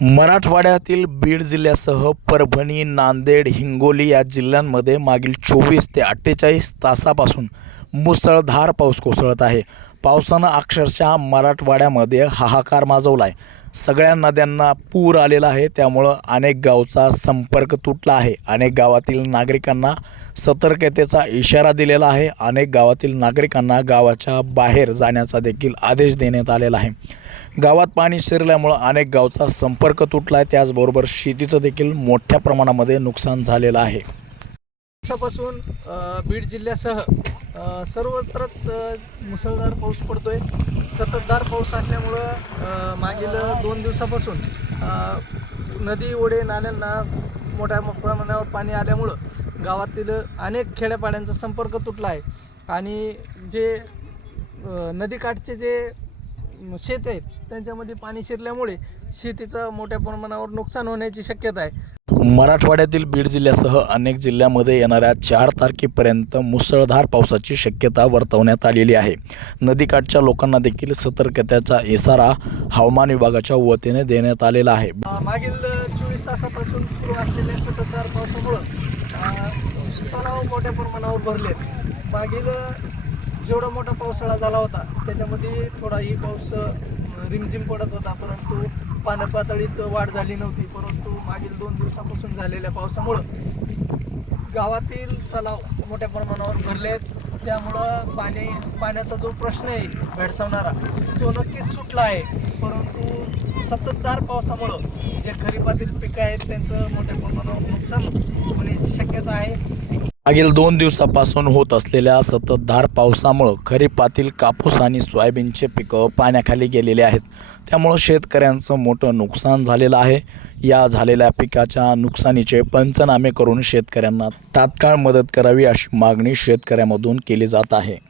मराठवाड्यातील बीड जिल्ह्यासह परभणी नांदेड हिंगोली या जिल्ह्यांमध्ये मागील चोवीस ते अठ्ठेचाळीस तासापासून मुसळधार पाऊस कोसळत आहे. पावसानं अक्षरशः मराठवाड्यामध्ये हाहाकार माजवला आहे सगळ्या नद्यांना पूर आलेला आहे त्यामुळं अनेक गावचा संपर्क तुटला आहे. अनेक गावातील नागरिकांना सतर्कतेचा इशारा दिलेला आहे. अनेक गावातील नागरिकांना गावाच्या बाहेर जाण्याचा देखील आदेश देण्यात आलेला आहे. गावात पाणी शिरल्यामुळं अनेक गावचा संपर्क तुटला आहे त्याचबरोबर शेतीचं देखील मोठ्या प्रमाणामध्ये नुकसान झालेलं आहे. दिवसापासून बीड जिल्ह्यासह सर्वत्रच मुसळधार पाऊस पडतोय. सततधार पाऊस असल्यामुळं मागील दोन दिवसापासून नदी ओढे नाल्यांना मोठ्या प्रमाणावर पाणी आल्यामुळं गावातील अनेक खेड्यापाड्यांचा संपर्क तुटला आहे. आणि जे नदीकाठचे जे शेत आहेत त्यांच्यामध्ये पाणी शिरल्यामुळे शेतीचं मोठ्या प्रमाणावर नुकसान होण्याची शक्यता आहे. मराठवाड्यातील बीड जिल्ह्यासह अनेक जिल्ह्यामध्ये येणाऱ्या चार तारखेपर्यंत मुसळधार पावसाची शक्यता वर्तवण्यात आलेली आहे. नदीकाठच्या लोकांना देखील सतर्कतेचा इशारा हवामान विभागाच्या वतीने देण्यात आलेला आहे. मागील चोवीस तासापासून सुरू असलेल्या सततधार पावसामुळं तलाव मोठ्या प्रमाणावर भरले मागील जेवढा मोठा पावसाळा झाला होता त्याच्यामध्ये थोडाही पाऊस रिमझिम पडत होता परंतु पाण्या पातळीत वाढ झाली नव्हती परंतु मागील दोन दिवसापासून झालेल्या पावसामुळं गावातील तलाव मोठ्या प्रमाणावर भरले आहेत. त्यामुळं पाणी पाण्याचा जो प्रश्न आहे भेडसावणारा तो नक्कीच सुटला आहे. परंतु सततधार पावसामुळं जे खरीपातील पिकं आहेत त्यांचं मोठ्या प्रमाणावर नुकसान होण्याची शक्यता आहे. मागील दोन दिवसापासून होत असलेल्या सततधार पावसामुळं खरीपातील कापूस आणि सोयाबीनचे पिकं पाण्याखाली गेलेले आहेत. त्यामुळं शेतकऱ्यांचं मोठं नुकसान झालेलं आहे. या झालेल्या पिकाच्या नुकसानीचे पंचनामे करून शेतकऱ्यांना तात्काळ मदत करावी अशी मागणी शेतकऱ्यामधून केली जात आहे.